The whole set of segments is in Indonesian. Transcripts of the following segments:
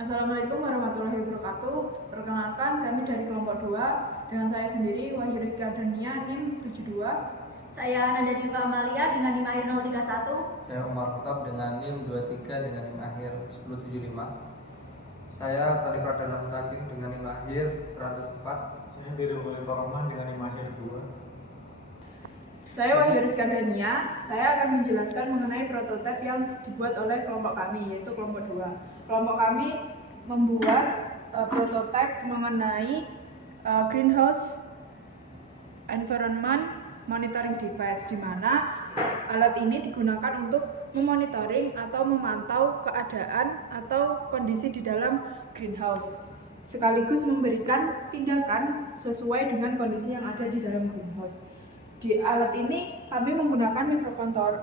Assalamualaikum warahmatullahi wabarakatuh. Perkenalkan, kami dari kelompok 2 dengan saya sendiri Wahyu Rizka Dania NIM 72. Saya Nanda Diva Amalia dengan NIM akhir 031. Saya Umar Kutub dengan NIM 23 dengan NIM akhir 1075. Saya Tari Pradana Mutakin dengan NIM akhir 104. Saya Diri Oliver Roman dengan NIM akhir 2. Saya Wahyu Rizka Dania. Saya akan menjelaskan mengenai prototipe yang dibuat oleh kelompok kami, yaitu kelompok 2. Kelompok kami membuat prototipe mengenai greenhouse environment monitoring device, di mana alat ini digunakan untuk memonitoring atau memantau keadaan atau kondisi di dalam greenhouse, sekaligus memberikan tindakan sesuai dengan kondisi yang ada di dalam greenhouse. Di alat ini kami menggunakan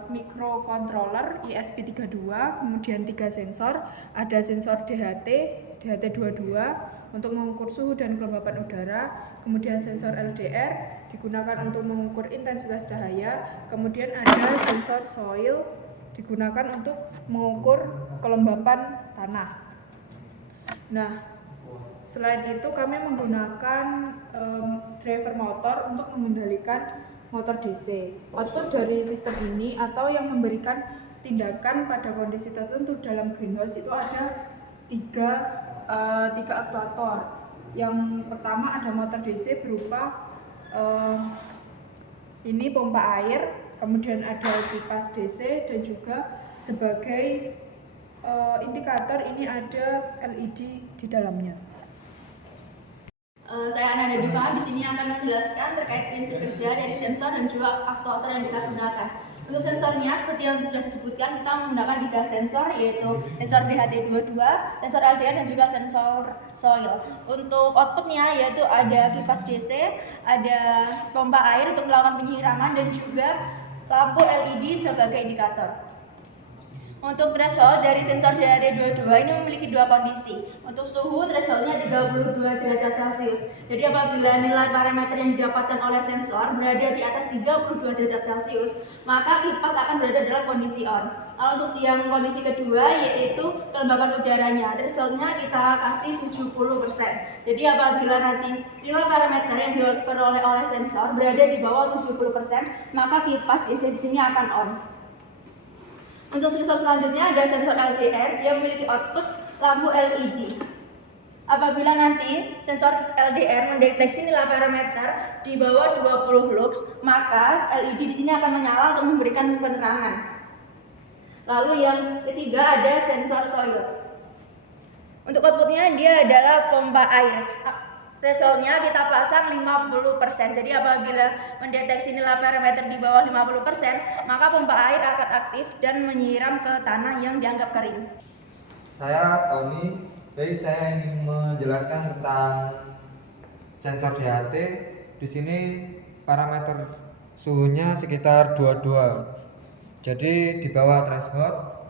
microcontroller ESP32, kemudian 3 sensor, ada sensor DHT22 untuk mengukur suhu dan kelembapan udara, kemudian sensor LDR digunakan untuk mengukur intensitas cahaya, kemudian ada sensor soil digunakan untuk mengukur kelembapan tanah. Nah, selain itu kami menggunakan driver motor untuk mengendalikan motor DC. Output dari sistem ini atau yang memberikan tindakan pada kondisi tertentu dalam greenhouse itu ada tiga aktuator. Yang pertama ada motor DC berupa ini pompa air, kemudian ada kipas DC, dan juga sebagai indikator ini ada LED di dalamnya. Saya Nanda Diva di sini akan menjelaskan terkait prinsip kerja dari sensor dan juga aktuator yang kita gunakan. Untuk sensornya, seperti yang sudah disebutkan, kita menggunakan 3 sensor, yaitu sensor DHT22, sensor LDR, dan juga sensor soil. Untuk outputnya yaitu ada kipas DC, ada pompa air untuk melakukan penyiraman, dan juga lampu LED sebagai indikator. Untuk threshold dari sensor DHT22 ini memiliki 2 kondisi. Untuk suhu, thresholdnya 32 derajat Celcius. Jadi apabila nilai parameter yang didapatkan oleh sensor berada di atas 32 derajat Celcius, maka kipas akan berada dalam kondisi on. Lalu untuk yang kondisi kedua yaitu kelembapan udaranya, thresholdnya kita kasih 70%. Jadi apabila nanti nilai parameter yang diperoleh oleh sensor berada di bawah 70%, maka kipas DC di sini akan on. Untuk sensor selanjutnya ada sensor LDR, dia memiliki output lampu LED. Apabila nanti sensor LDR mendeteksi nilai parameter di bawah 20 lux, maka LED di sini akan menyala untuk memberikan penerangan. Lalu yang ketiga ada sensor soil. Untuk outputnya dia adalah pompa air. Thresholdnya kita pasang 50%. Jadi apabila mendeteksi nilai parameter di bawah 50%, maka pompa air akan aktif dan menyiram ke tanah yang dianggap kering. Saya Tony. Baik, saya ingin menjelaskan tentang sensor DHT. Di sini parameter suhunya sekitar 22. Jadi di bawah threshold.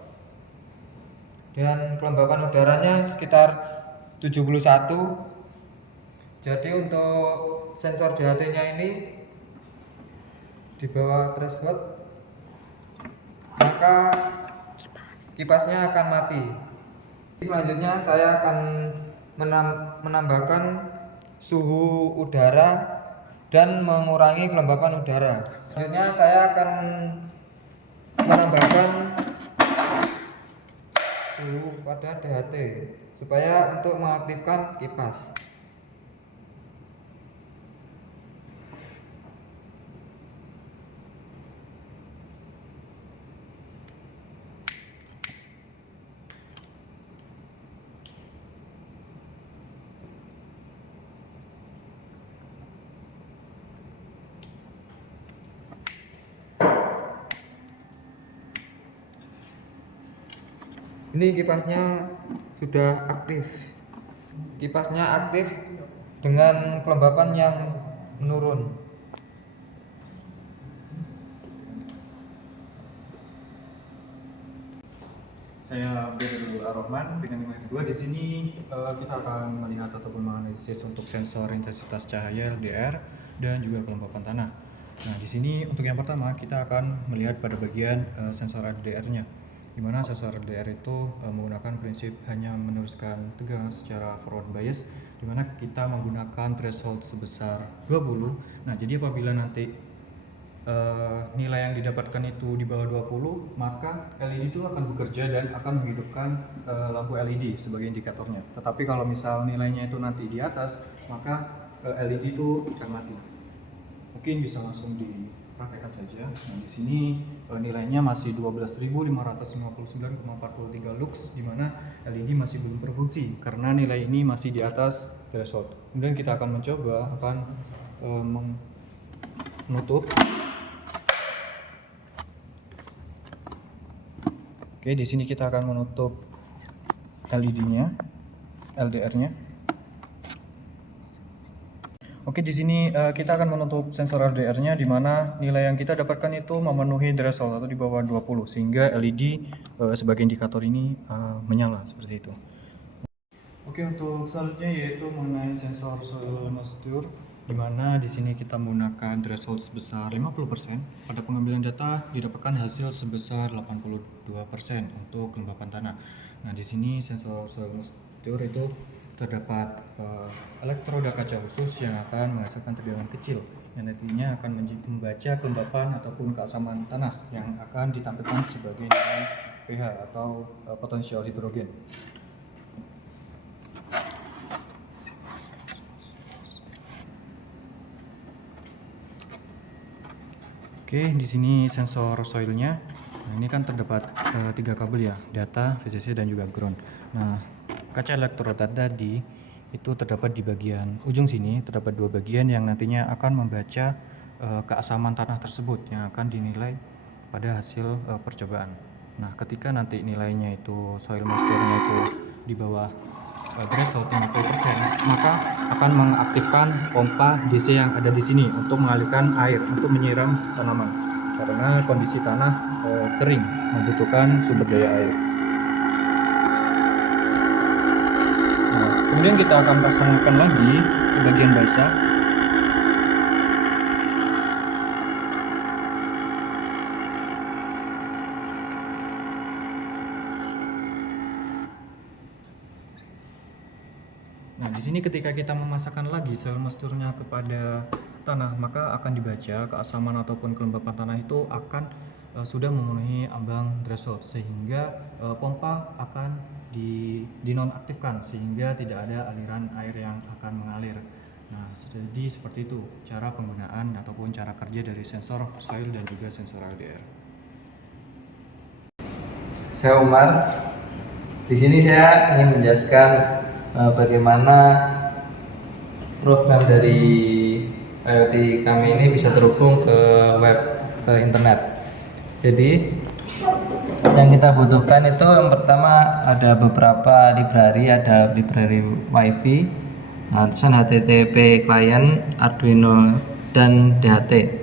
Dan kelembapan udaranya sekitar 71. Jadi untuk sensor DHT-nya ini di bawah threshold, maka kipasnya akan mati. Selanjutnya saya akan menambahkan suhu udara dan mengurangi kelembapan udara. Selanjutnya saya akan menambahkan suhu pada DHT supaya untuk mengaktifkan kipas. Ini kipasnya sudah aktif. Kipasnya aktif dengan kelembapan yang menurun. Saya Abdul Rahman dengan NIM akhir 2. Di sini kita akan melihat ataupun menganalisis untuk sensor intensitas cahaya LDR dan juga kelembapan tanah. Nah, di sini untuk yang pertama kita akan melihat pada bagian sensor LDR-nya. dimana sensor LDR itu menggunakan prinsip hanya meneruskan tegangan secara forward bias, dimana kita menggunakan threshold sebesar 20. Nah, jadi apabila nanti nilai yang didapatkan itu di bawah 20, maka LED itu akan bekerja dan akan menghidupkan lampu LED sebagai indikatornya. Tetapi kalau misal nilainya itu nanti di atas, maka LED itu akan mati. Mungkin bisa langsung dipraktekkan saja. Nah, di sini nilainya masih 12.559,43 lux, di mana LED masih belum berfungsi karena nilai ini masih di atas threshold. Kemudian kita akan mencoba menutup. Oke, di sini kita akan menutup LED-nya, LDR-nya. Oke, di sini kita akan menutup sensor LDR-nya, di mana nilai yang kita dapatkan itu memenuhi threshold atau di bawah 20, sehingga LED sebagai indikator ini menyala seperti itu. Oke, untuk selanjutnya yaitu mengenai sensor soil moisture, di mana di sini kita menggunakan threshold sebesar 50%. Pada pengambilan data didapatkan hasil sebesar 82% untuk kelembapan tanah. Nah, di sini sensor soil moisture itu terdapat elektroda kaca khusus yang akan menghasilkan tegangan kecil yang nantinya akan membaca kelembapan ataupun keasaman tanah yang akan ditampilkan sebagai nilai pH atau potensial hidrogen. Oke, di sini sensor soilnya. Nah, ini kan terdapat 3 kabel ya, data, VCC dan juga ground. Nah, kaca elektroda tadi itu terdapat di bagian ujung sini, terdapat 2 bagian yang nantinya akan membaca keasaman tanah tersebut yang akan dinilai pada hasil percobaan. Nah, ketika nanti nilainya itu soil moisture-nya itu di bawah threshold 50%, maka akan mengaktifkan pompa DC yang ada di sini untuk mengalirkan air untuk menyiram tanaman karena kondisi tanah kering, membutuhkan sumber daya air. Nah, kemudian kita akan pasangkan lagi ke bagian basah. Nah, di sini ketika kita memasakkan lagi soil moisture-nya kepada tanah, maka akan dibaca keasaman ataupun kelembapan tanah itu akan sudah memenuhi ambang threshold, sehingga pompa akan dinonaktifkan sehingga tidak ada aliran air yang akan mengalir. Nah, jadi seperti itu cara penggunaan ataupun cara kerja dari sensor soil dan juga sensor LDR. Saya Umar. Di sini saya ingin menjelaskan bagaimana program dari IoT kami ini bisa terhubung ke web, ke internet. Jadi yang kita butuhkan itu yang pertama ada beberapa library, ada library WiFi, nah, terus HTTP client, Arduino dan DHT.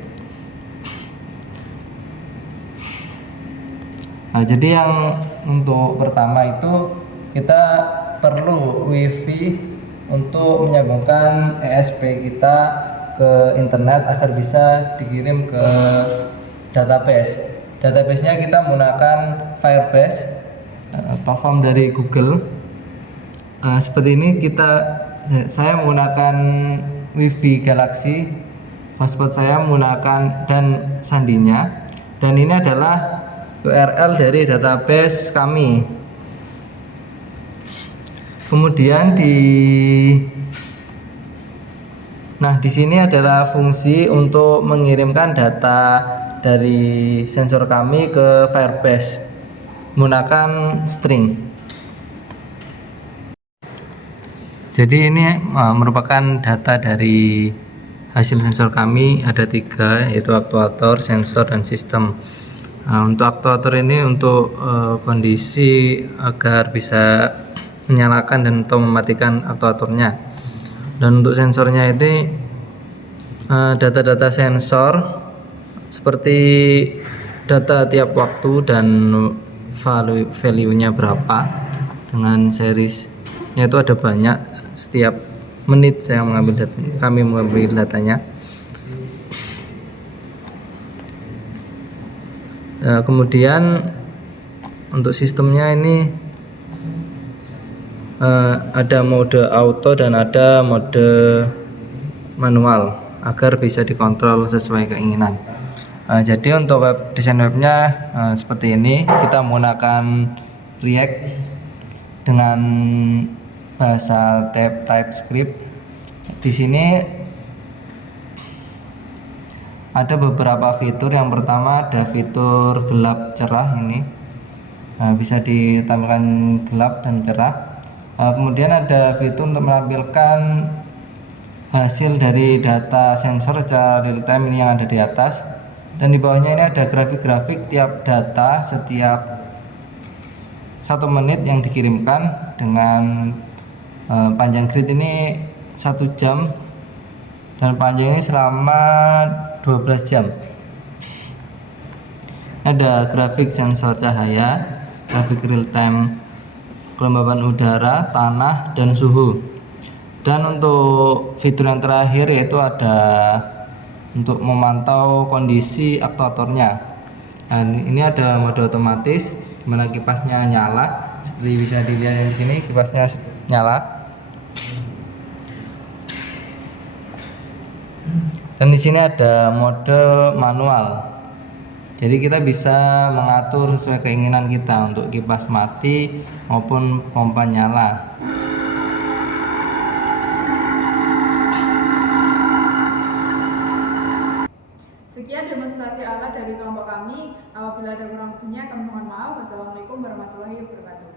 Nah, jadi yang untuk pertama itu kita perlu WiFi untuk menyambungkan ESP kita ke internet agar bisa dikirim ke database. Database-nya kita menggunakan Firebase, platform dari Google. Seperti ini saya menggunakan WiFi Galaxy, hotspot saya menggunakan dan sandinya. Dan ini adalah URL dari database kami. Kemudian di sini adalah fungsi untuk mengirimkan data dari sensor kami ke Firebase menggunakan string. Jadi ini merupakan data dari hasil sensor kami, ada 3, yaitu aktuator, sensor, dan sistem. Untuk aktuator ini untuk kondisi agar bisa menyalakan dan atau mematikan aktuatornya. Dan untuk sensornya ini data-data sensor seperti data tiap waktu dan value-nya berapa, dengan seriesnya itu ada banyak, setiap menit kami mengambil datanya. Kemudian untuk sistemnya ini ada mode auto dan ada mode manual agar bisa dikontrol sesuai keinginan. Jadi untuk desain webnya seperti ini, kita menggunakan React dengan bahasa TypeScript. Di sini ada beberapa fitur. Yang pertama ada fitur gelap cerah ini, bisa ditampilkan gelap dan cerah. Kemudian ada fitur untuk menampilkan hasil dari data sensor secara real time ini yang ada di atas, dan di bawahnya ini ada grafik-grafik tiap data setiap 1 menit yang dikirimkan dengan panjang grid ini 1 jam dan panjang ini selama 12 jam. Ada grafik sensor cahaya, grafik real time kelembaban udara, tanah, dan suhu. Dan untuk fitur yang terakhir yaitu ada untuk memantau kondisi aktuatornya. Dan ini ada mode otomatis di mana kipasnya nyala, seperti bisa dilihat di sini kipasnya nyala. Dan di sini ada mode manual. Jadi kita bisa mengatur sesuai keinginan kita untuk kipas mati maupun pompa nyala. Sekian demonstrasi alat dari kelompok kami. Apabila ada kurang lebihnya, kami mohon maaf. Wassalamualaikum warahmatullahi wabarakatuh.